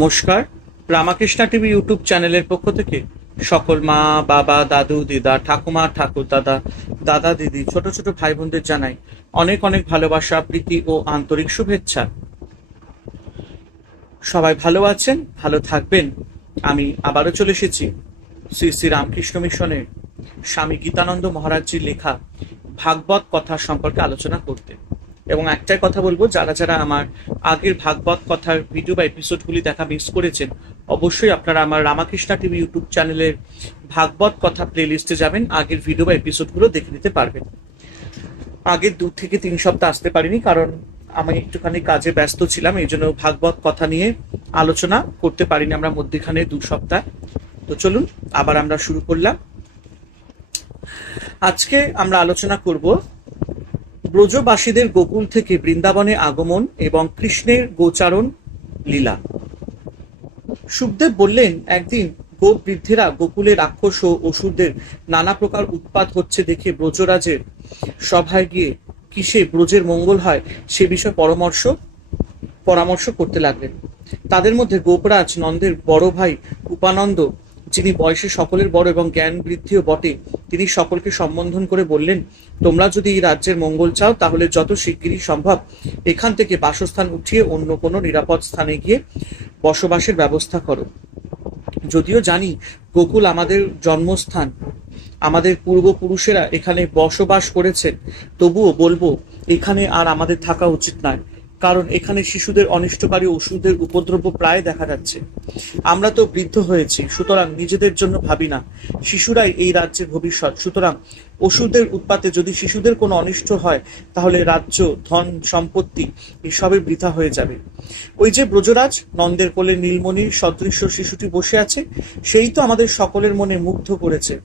নমস্কার। Ramakrishna TV YouTube চ্যানেলের পক্ষ থেকে সকল মা, বাবা, দাদু, দিদা, ঠাকুমা, ঠাকুর দাদা দাদা, দিদি, ছোট ছোট ভাই বোনদের জানাই অনেক অনেক ভালোবাসা, প্রীতি ও আন্তরিক শুভেচ্ছা। সবাই ভালো আছেন? ভালো থাকবেন? আমি আবারও চলে এসেছি শ্রী শ্রী রামকৃষ্ণ মিশনের স্বামী গীতানন্দ মহারাজজির লেখা ভাগবত কথা সম্পর্কে আলোচনা করতে। এবং একটাই কথা বলব, যারা যারা আমার আগের ভাগবত কথার ভিডিও বা এপিসোডগুলি দেখা মিস করেছেন, অবশ্যই আপনারা আমার রামাকৃষ্ণা টিভি ইউটিউব চ্যানেলের ভাগবত কথা প্লেলিস্টে যাবেন, আগের ভিডিও বা এপিসোডগুলো দেখে নিতে পারবেন। আগের দু থেকে তিন সপ্তাহ আসতে পারিনি, কারণ আমি একটুখানি কাজে ব্যস্ত ছিলাম, এই জন্য ভাগবত কথা নিয়ে আলোচনা করতে পারিনি আমরা মধ্যখানে দু সপ্তাহ। তো চলুন, আবার আমরা শুরু করলাম। আজকে আমরা আলোচনা করব ব্রজবাসীদের গোকুল থেকে বৃন্দাবনে আগমন এবং কৃষ্ণের গোচারণ লীলা। সুখদেব বললেন, একদিন গোপ বৃদ্ধেরা গোকুলে রাক্ষস ও অসুরদের নানা প্রকার উৎপাত হচ্ছে দেখে ব্রজরাজের সভায় গিয়ে কিসে ব্রজের মঙ্গল হয় সে বিষয়ে পরামর্শ পরামর্শ করতে লাগলেন। তাদের মধ্যে গোপরাজ নন্দের বড় ভাই উপানন্দ যিনি বয়সে সকলের বড় এবং জ্ঞান বৃদ্ধিও বটে, তিনি সকলকে সম্বোধন করে বললেন, তোমরা যদি এই রাজ্যের মঙ্গল চাও, তাহলে যত শিগগিরই সম্ভব এখান থেকে বাসস্থান উঠিয়ে অন্য কোনো নিরাপদ স্থানে গিয়ে বসবাসের ব্যবস্থা করো। যদিও জানি গোকুল আমাদের জন্মস্থান, আমাদের পূর্বপুরুষেরা এখানে বসবাস করেছেন, তবুও বলব, এখানে আর আমাদের থাকা উচিত নয়। কারণ এখানে শিশুদের অনিষ্টকারী ওষুধের উপদ্রব প্রায় দেখা যাচ্ছে। আমরা তো বৃদ্ধ হয়েছি, সুতরাং নিজেদের জন্য ভাবি না। শিশুরাই এই রাজ্যের ভবিষ্যৎ। সুতরাং ওষুধের উৎপাতে যদি শিশুদের কোনো অনিষ্ট হয়, তাহলে রাজ্য, ধন, সম্পত্তি এসবের বৃথা হয়ে যাবে। ওই যে ব্রজরাজ, নন্দের কোলে নীলমণির সদৃশ্য শিশুটি বসে আছে, সেই তো আমাদের সকলের মনে মুগ্ধ করেছে।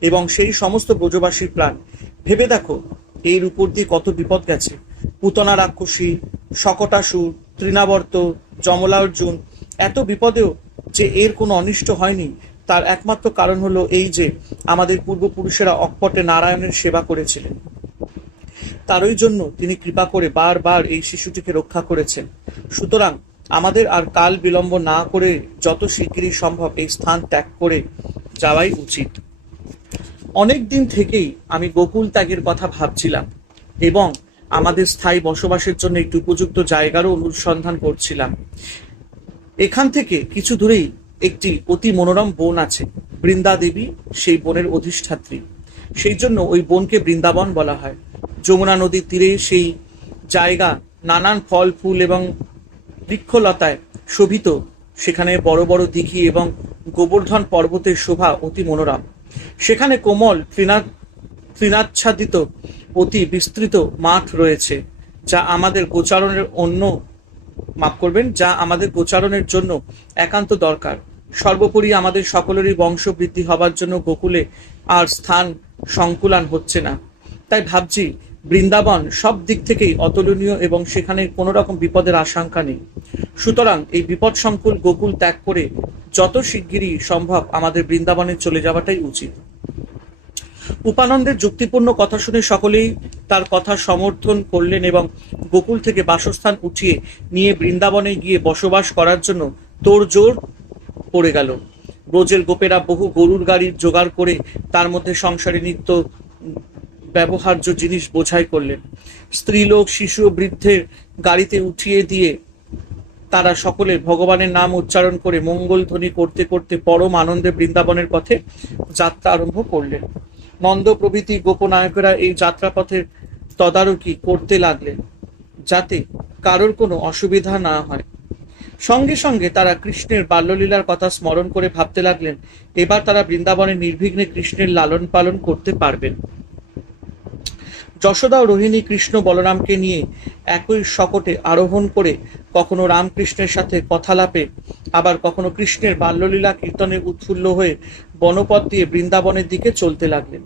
এবং সেই সমস্ত ব্রজবাসীর প্রাণ। ভেবে দেখো, এর উপর দিয়ে কত বিপদ গেছে। পুতনা রাক্ষসী শকটাসুর তৃণাবর্ত যমলা অর্জুন এত বিপদেও যে এর কোনো অনিষ্ট হয়নি, তার একমাত্র কারণ হলো এই যে আমাদের পূর্বপুরুষেরা অকপটে নারায়ণের সেবা করেছিলেন। তারই জন্য তিনি কৃপা করে বারবার এই শিশুটিকে রক্ষা করেছেন। সুতরাং আমাদের আর কাল বিলম্ব না করে যত শিগগিরই সম্ভব এই স্থান ত্যাগ করে যাওয়াই উচিত। অনেক দিন থেকেই আমি গোকুল ত্যাগের কথা ভাবছিলাম এবং আমাদের স্থায়ী বসবাসের জন্য একটি উপযুক্ত জায়গারও অনুসন্ধান করছিলাম। এখান থেকে কিছু দূরেই একটি অতি মনোরম বন আছে, বৃন্দা দেবী, সেই বনের অধিষ্ঠাত্রী। সেই জন্য ওই বনকে বৃন্দাবন বলা হয়। যমুনা নদীর তীরে সেই জায়গা নানান ফল, ফুল এবং বৃক্ষলতায় শোভিত। সেখানে বড় বড় দিঘি এবং গোবর্ধন পর্বতের শোভা অতি মনোরম। সেখানে কোমল তৃণা, তৃণাচ্ছাদিত অতি বিস্তৃত মাঠ রয়েছে, যা আমাদের গোচারণের অন্য, মাফ করবেন, যা আমাদের গোচারণের জন্য একান্ত দরকার। সর্বোপরি আমাদের সকলেরই বংশ বৃদ্ধি হবার জন্য গোকুলে আর স্থান সংকুলান হচ্ছে না। তাই ভাবছি, বৃন্দাবন সব দিক থেকেই অতুলনীয় এবং সেখানে কোনো রকম বিপদের আশঙ্কা নেই। সুতরাং এই বিপদ সংকুল গোকুল ত্যাগ করে যত শিগগিরই সম্ভব আমাদের বৃন্দাবনে চলে যাওয়াটাই উচিত। উপানন্দের যুক্তিপূর্ণ কথা শুনে সকলেই তার কথা সমর্থন করলেন এবং গোকুল থেকে বাসস্থান উঠিয়ে নিয়ে বৃন্দাবনে গিয়ে বসবাস করার জন্য তোর জোর পড়ে গেল। ব্রজের গোপেরা বহু গরুর গাড়ির জোগাড় করে তার মধ্যে সংসারে নিত্য ব্যবহার্য জিনিস বোঝাই করলেন। স্ত্রীলোক, শিশু বৃদ্ধের গাড়িতে উঠিয়ে দিয়ে তারা সকলে ভগবানের নাম উচ্চারণ করে মঙ্গল ধ্বনি করতে করতে পরম আনন্দে বৃন্দাবনের পথে যাত্রা আরম্ভ করলেন। নন্দ প্রভৃতি গোপনায়কেরা এই যাত্রাপথের তদারকি করতে লাগলেন, যাতে কারোর কোনো অসুবিধা না হয়। সঙ্গে সঙ্গে তারা কৃষ্ণের বাল্যলীলার কথা স্মরণ করে ভাবতে লাগলেন, এবার তারা বৃন্দাবনে নির্বিঘ্নে কৃষ্ণের লালন পালন করতে পারবেন। যশোদা রোহিণী কৃষ্ণ বলরামকে নিয়ে একই শকটে আরোহণ করে কখনো রামকৃষ্ণের সাথে কথালাপে, আবার কখনো কৃষ্ণের বাল্যলীলা কীর্তনে উৎফুল্ল হয়ে বনপথ দিয়ে বৃন্দাবনের দিকে চলতে লাগলেন।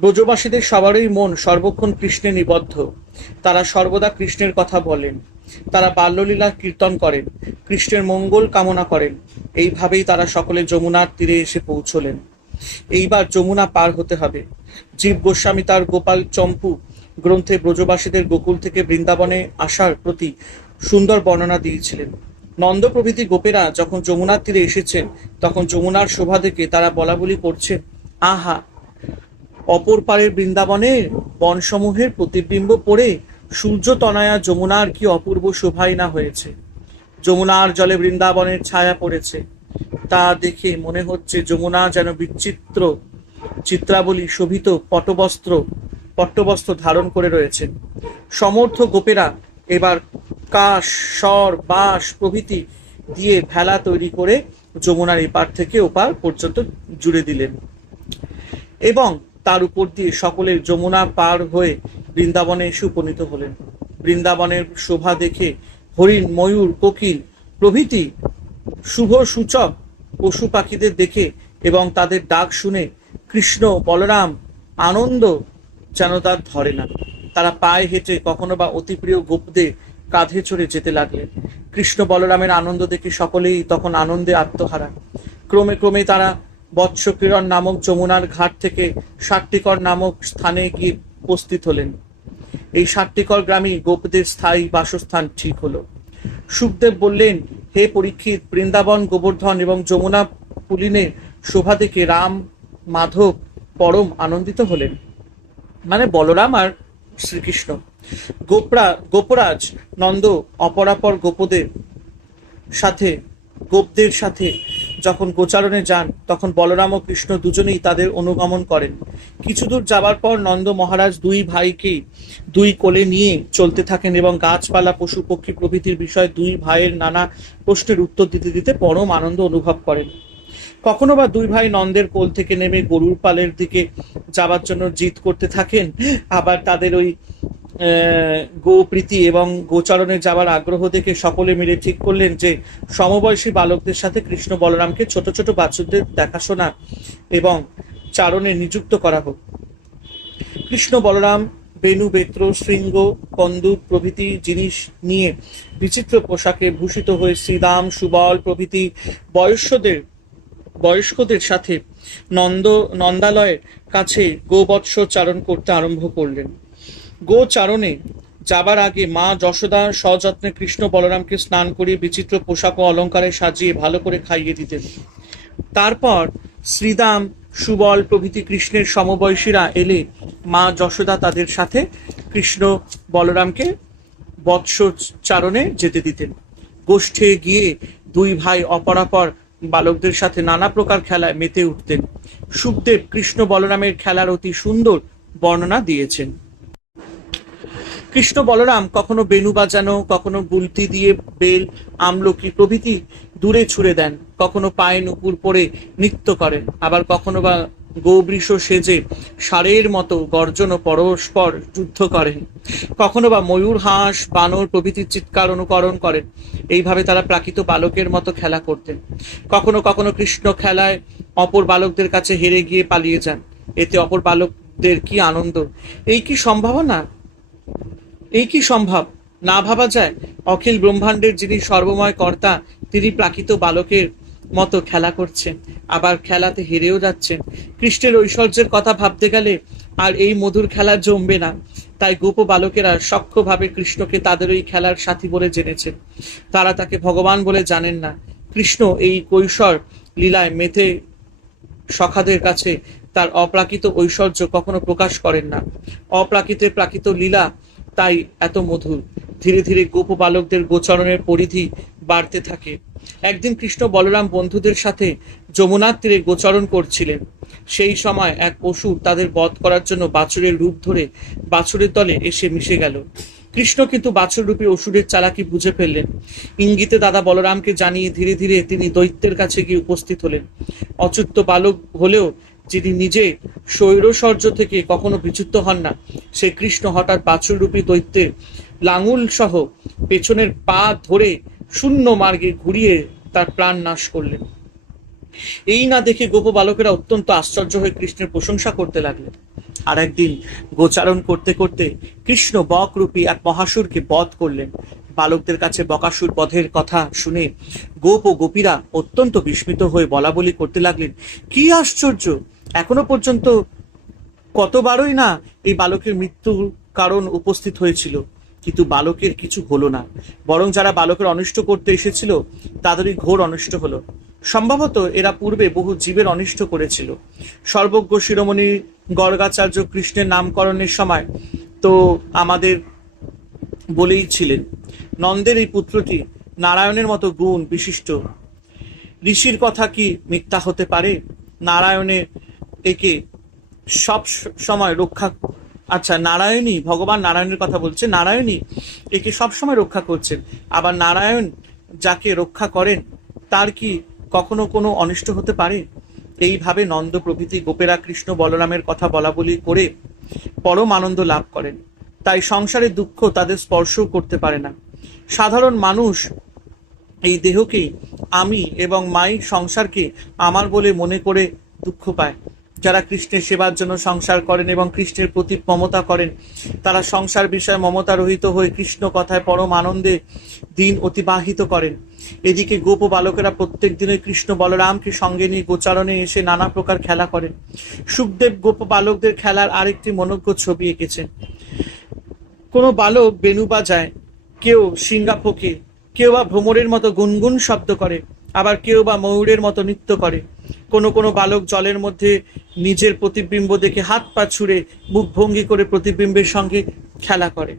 ব্রজবাসীদের সবারই মন সর্বক্ষণ কৃষ্ণে নিবদ্ধ। তারা সর্বদা কৃষ্ণের কথা বলেন। তারা বাল্যলীলা কীর্তন করেন, কৃষ্ণের মঙ্গল কামনা করেন। এইভাবেই তারা সকলে যমুনার তীরে এসে পৌঁছলেন। এইবার যমুনা পার হতে হবে। জীব গোস্বামী তার গোপাল চম্পু গ্রন্থে ব্রজবাসীদের গোকুল থেকে বৃন্দাবনে আসার প্রতি সুন্দর বর্ণনা দিয়েছিলেন। নন্দ প্রভৃতি গোপেরা যখন যমুনার তীরে এসেছেন, তখন যমুনার শোভা দেখে তারা বলা বলি করছে, আহা! অপর পারের বৃন্দাবনের বনসমূহের প্রতিবিম্ব পড়ে সূর্য তনয়া যমুনার কি অপূর্ব শোভাই না হয়েছে। যমুনার জলে বৃন্দাবনের ছায়া পড়েছে। তা দেখে মনে হচ্ছে যমুনা যেন বিচিত্র চিত্রাবলী শোভিত পটবস্ত্র, পট্টবস্ত্র ধারণ করে রয়েছেন সমর্থ গোপেরা এবার কাশ, স্বর, বাঁশ প্রভৃতি দিয়ে ভেলা তৈরি করে যমুনার এপার থেকে ওপার পর্যন্ত জুড়ে দিলেন। এবং তার উপর দিয়ে সকলের যমুনা পার হয়ে বৃন্দাবনে এসে উপনীত হলেন। বৃন্দাবনের শোভা দেখে হরিণ, ময়ূর, কোকিল প্রভৃতি শুভ সূচক পশু পাখিদের দেখে এবং তাদের ডাক শুনে কৃষ্ণ বলরাম আনন্দ যেন তার ধরে না। তারা পায়ে হেঁটে কখনো বা অতি প্রিয় গোপদের কাঁধে চড়ে যেতে লাগলেন। কৃষ্ণ বলরামের আনন্দ দেখে সকলেই তখন আনন্দে আত্মহারা। ক্রমে ক্রমে তারা বৎসকিরণ নামক যমুনার ঘাট থেকে ষাট্টিকর নামক স্থানে গিয়ে উপস্থিত হলেন। এই ষাট্টিকর গ্রামে গোপদের স্থায়ী বাসস্থান ঠিক হলো। সুখদেব বললেন, হে পরীক্ষিত বৃন্দাবন, গোবর্ধন এবং যমুনা পুলিনের শোভা দেখে রাম মাধব পরম আনন্দিত হলেন। মানে বলরাম আর শ্রীকৃষ্ণ। গোপরা, গোপরাজ, নন্দ, অপরাপর গোপদের সাথে গোপদের সাথে যখন গোচারণে যান, তখন বলরাম ও কৃষ্ণ দুজনেই তাদের অনুগমন করেন। কিছু দূর যাবার পর নন্দ মহারাজ দুই ভাইকে দুই কোলে নিয়ে চলতে থাকেন এবং গাছপালা, পশু, পক্ষী প্রভৃতির বিষয়ে দুই ভাইয়ের নানা প্রশ্নের উত্তর দিতে দিতে পরম আনন্দ অনুভব করেন। কখনো বা দুই ভাই নন্দের কোল থেকে নেমে গরুর পালের দিকে যাবার জন্য জিদ করতে থাকেন, আবার তাদের ওই গোপ্রীতি এবং গোচারণে যাবার আগ্রহ দেখে সকলে মিলে ঠিক করলেন যে সমবয়সী বালকদের সাথে কৃষ্ণ বলরামকে ছোট ছোট বাচ্চাদের দেখাশোনা এবং চারণে নিযুক্ত করা হোক। কৃষ্ণ বলরাম, বেনু বেত্র, শৃঙ্গ কন্দুক প্রভৃতি জিনিস নিয়ে বিচিত্র পোশাকে ভূষিত হয়ে শ্রীরাম, সুবল প্রভৃতি বয়স্কদের বয়স্কদের সাথে নন্দ, নন্দালয়ের কাছে গোবৎস চারণ করতে আরম্ভ করলেন। গোচারণে যাবার আগে মা যশোদা সযত্নে কৃষ্ণ বলরামকে স্নান করিয়ে বিচিত্র পোশাক ও অলঙ্কারে সাজিয়ে ভালো করে খাইয়ে দিতেন। তারপর শ্রীদাম, সুবল প্রভৃতি কৃষ্ণের সমবয়সীরা এলে মা যশোদা তাদের সাথে কৃষ্ণ বলরামকে বৎসচারণে যেতে দিতেন। গোষ্ঠে গিয়ে দুই ভাই অপরাপর বালকদের সাথে নানা প্রকার খেলায় মেতে উঠতেন। সুখদেব কৃষ্ণ বলরামের খেলার অতি সুন্দর বর্ণনা দিয়েছেন। কৃষ্ণ বলরাম, কখনো বেনু বাজানো, কখনো গুলতি দিয়ে বেল, আমলকি প্রভৃতি দূরে ছুড়ে দেন, কখনো পায়ে নুপুর পরে নৃত্য করেন, আবার কখনো বা গৌবৃষ সেজে ষাঁড়ের মতো গর্জন ও পরস্পর যুদ্ধ করেন, কখনো বা ময়ূর, হাঁস, বানর প্রভৃতির চিৎকার অনুকরণ করেন, এইভাবে তারা প্রাকৃত বালকের মতো খেলা করতেন, কখনো কখনো কৃষ্ণ খেলায় অপর বালকদের কাছে হেরে গিয়ে পালিয়ে যান, এতে অপর বালকদের কি আনন্দ, এই কি সম্ভাবনা? এই কি সম্ভব? না ভাবা যায়। অখিল ব্রহ্মাণ্ডের যিনি সর্বময় কর্তা, তিনি প্রাকৃত বালকের মতো খেলা করছেন, আবার খেলাতে হেরেও যাচ্ছেন। কৃষ্ণের ঐশ্বর্যের কথা ভাবতে গেলে আর এই মধুর খেলা জমবে না। তাই গোপ বালকেরা সক্ষভাবে কৃষ্ণকে তাদের ওই খেলার সাথী বলে জেনেছেন। তারা তাকে ভগবান বলে জানেন না। কৃষ্ণ এই কৈশোর লীলায় মেতে সখাদের কাছে তার অপ্রাকৃত ঐশ্বর্য কখনো প্রকাশ করেন না। অপ্রাকৃতের প্রাকৃত লীলা তাই এত মধুর। ধীরে ধীরে গোপ বালকদের গোচরণের পরিধি বাড়তে থাকে। একদিন কৃষ্ণ বলরাম বন্ধুদের সাথে যমুনার তীরে গোচরণ করছিলেন। সেই সময় এক পশু তাদের বধ করার জন্য বাছুরের রূপ ধরে বাছুরের দলে এসে মিশে গেল। কৃষ্ণ কিন্তু বাছুর রূপী অসুরের চালাকি বুঝে ফেললেন। ইঙ্গিতে দাদা বলরামকে জানিয়ে ধীরে ধীরে তিনি দৈত্যের কাছে গিয়ে উপস্থিত হলেন। অচ্যুত বালক হলেও যিনি নিজে স্বৈরসর্য থেকে কখনো বিচ্যুত হন না সে কৃষ্ণ হঠাৎ বাছুররূপী দৈত্যের লাঙুল সহ পেছনের পা ধরে শূন্য মার্গে ঘুরিয়ে তার প্রাণ নাশ করলেন। এই না দেখে গোপ বালকেরা অত্যন্ত আশ্চর্য হয়ে কৃষ্ণের প্রশংসা করতে লাগলেন। আর একদিন গোচারণ করতে করতে কৃষ্ণ বকরূপী এক মহাসুরকে বধ করলেন। বালকদের কাছে বকাসুর বধের কথা শুনে গোপ ও গোপীরা অত্যন্ত বিস্মিত হয়ে বলা বলি করতে লাগলেন, কি আশ্চর্য! এখনও পর্যন্ত কতবারই না এই বালকের মৃত্যুর কারণ উপস্থিত হয়েছিল, কিন্তু বালকের কিছু হলো না। বরং যারা বালকের অনিষ্ট করতে এসেছিল, তাদেরই ঘোর অনিষ্ট হলো। সম্ভবত এরা পূর্বে বহু জীবের অনিষ্ট করেছিল। সর্বজ্ঞ শিরোমণি গর্গাচার্য কৃষ্ণের নামকরণের সময় তো আমাদের বলেই ছিলেন, নন্দের এই পুত্রটি নারায়ণের মতো গুণ বিশিষ্ট। ঋষির কথা কি মিথ্যা হতে পারে? নারায়ণের একে সব সময় রক্ষা আচ্ছা নারায়ণী, ভগবান নারায়ণের কথা বলছে, নারায়ণী একে সব সময় রক্ষা করছেন? আবার নারায়ণ যাকে রক্ষা করেন, তার কি কখনো কোনো অনিষ্ট হতে পারে? এইভাবে নন্দ প্রভৃতি গোপেরা কৃষ্ণ বলরামের কথা বলা বলি করে পরম আনন্দ লাভ করেন। তাই সংসারের দুঃখ তাদের স্পর্শও করতে পারে না। সাধারণ মানুষ এই দেহকে আমি এবং মাই সংসারকে আমার বলে মনে করে দুঃখ পায়। যারা কৃষ্ণের সেবার জন্য সংসার করেন এবং কৃষ্ণের প্রতি মমতা করেন, তারা সংসার বিষয়ে মমতা রহিত হয়ে কৃষ্ণ কথায় পরম আনন্দে দিন অতিবাহিত করেন। এদিকে গোপ বালকেরা প্রত্যেক দিনে কৃষ্ণ বলরামকে সঙ্গে নিয়ে গোচারণে এসে নানা প্রকার খেলা করেন। সুখদেব গোপ বালকদের খেলার আরেকটি মনজ্ঞ ছবি এঁকেছেন কোনো বালক বেনু বাজায়, কেউ সিঙ্গা ফোকে, কেউ বা ভ্রমরের মতো গুনগুন শব্দ করে, আবার কেউ বা ময়ূরের মতো নৃত্য করে। কোনো কোনো বালক জলের মধ্যে নিজের প্রতিবিম্ব দেখে হাত পা ছুঁড়ে মুখ ভঙ্গি করে প্রতিবিম্বের সঙ্গে খেলা করে।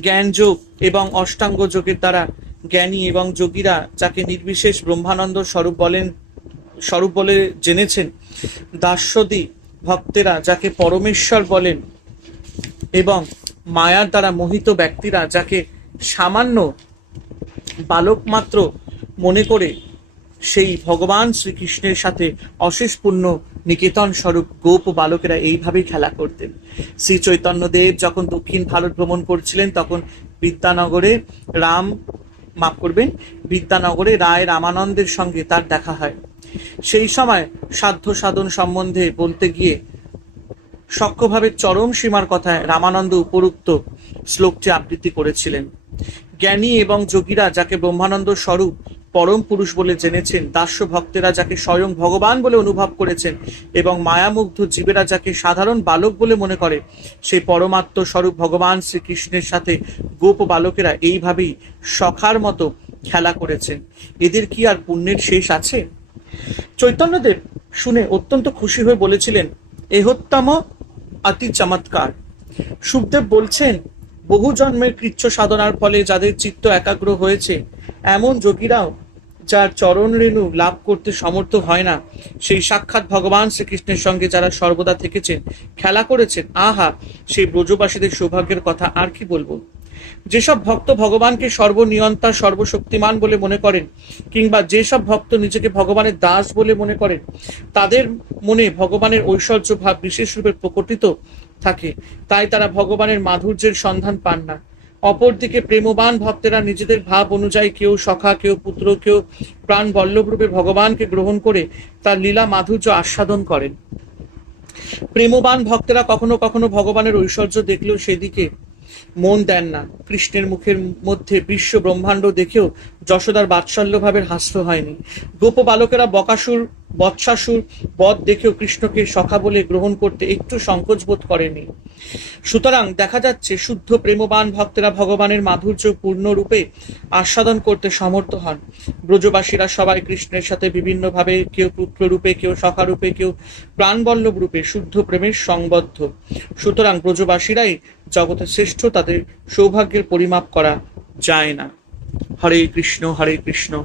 জ্ঞান যোগ এবং অষ্টাঙ্গ যোগের দ্বারা জ্ঞানী এবং যোগীরা যাকে নির্বিশেষ ব্রহ্মানন্দ স্বরূপ বলেন স্বরূপ বলে জেনেছেন দাস্যদী ভক্তেরা যাকে পরমেশ্বর বলেন এবং মায়ার দ্বারা মোহিত ব্যক্তিরা যাকে সামান্য বালক মাত্র মনে করে সেই ভগবান শ্রীকৃষ্ণের সাথে অশেষ পূর্ণ নিকেতন স্বরূপ গোপ বালকেরা এইভাবেই খেলা করতেন। শ্রী চৈতন্যদেব যখন দক্ষিণ ভারত ভ্রমণ করছিলেন, তখন বিদ্যানগরে রাম, মাফ করবেন, বিদ্যানগরে রায় রামানন্দের সঙ্গে তার দেখা হয়। সেই সময় সাধ্য সাধন সম্বন্ধে বলতে গিয়ে সক্ষভাবে চরম সীমার কথায় রামানন্দ উপরুক্ত শ্লোকটি আবৃত্তি করেছিলেন। জ্ঞানী এবং যোগীরা যাকে ব্রহ্মানন্দ স্বরূপ পরম পুরুষ বলে জেনেছেন, দাস্য ভক্তেরা যাকে স্বয়ং ভগবান বলে অনুভব করেছেন এবং মায়ামুগ্ধ জীবেরা যাকে সাধারণ বালক বলে মনে করে, সেই পরমাত্ম স্বরূপ ভগবান শ্রীকৃষ্ণের সাথে গোপ বালকেরা এইভাবেই সখার মতো খেলা করেছেন। এদের কি আর পুণ্যের শেষ আছে? চৈতন্যদেব শুনে অত্যন্ত খুশি হয়ে বলেছিলেন, এহত্তম অতি চমৎকার। সুখদেব বলছেন, বহু জন্মের কৃচ্ছ সাধনার ফলে যাদের চিত্ত একাগ্র হয়েছে, এমন যোগীরাও যার চরণ রেণু লাভ করতে সমর্থ হয় না, সেই সাক্ষাৎ ভগবান শ্রীকৃষ্ণের সঙ্গে যারা সর্বদা থেকেছেন, খেলা করেছেন, আহা, সেই ব্রজবাসীদের সৌভাগ্যের কথা আর কি বলব? যেসব ভক্ত ভগবানকে সর্বনিয়ন্তা, সর্বশক্তিমান বলে মনে করেন, কিংবা যেসব ভক্ত নিজেকে ভগবানের দাস বলে মনে করেন, তাদের মনে ভগবানের ঐশ্বর্য ভাব বিশেষ রূপে প্রকটিত থাকে, তাই তারা ভগবানের মাধুর্যের সন্ধান পান না। অপরদিকে প্রেমবান ভক্তেরা নিজেদের ভাব অনুযায়ী কেউ সখা, কেউ পুত্র, কেউ প্রাণ বল্লভ রূপে ভগবানকে গ্রহণ করে তার লীলা মাধুর্য আস্বাদন করেন। প্রেমবান ভক্তেরা কখনো কখনো ভগবানের ঐশ্বর্য দেখলেও সেদিকে মন দেন না। কৃষ্ণের মুখের মধ্যে বিশ্ব ব্রহ্মাণ্ড দেখেও যশোদার বাৎসল্য ভাবের হাস্য হয়নি। গোপ বালকেরা বকাসুর বৎসাসুর বধ দেখেও কৃষ্ণকে সখা বলে গ্রহণ করতে একটু সংকোচ বোধ করেনি। সুতরাং দেখা যাচ্ছে শুদ্ধ প্রেমবান ভক্তেরা ভগবানের মাধুর্য পূর্ণরূপে আস্বাদন করতে সমর্থ হন। ব্রজবাসীরা সবাই কৃষ্ণের সাথে বিভিন্নভাবে কেউ পুত্ররূপে, কেউ সখারূপে, কেউ প্রাণবল্লভ রূপে শুদ্ধ প্রেমের সংবদ্ধ। সুতরাং ব্রজবাসীরাই জগতের শ্রেষ্ঠ, তাদের সৌভাগ্যের পরিমাপ করা যায় না। হরে কৃষ্ণ হরে কৃষ্ণ।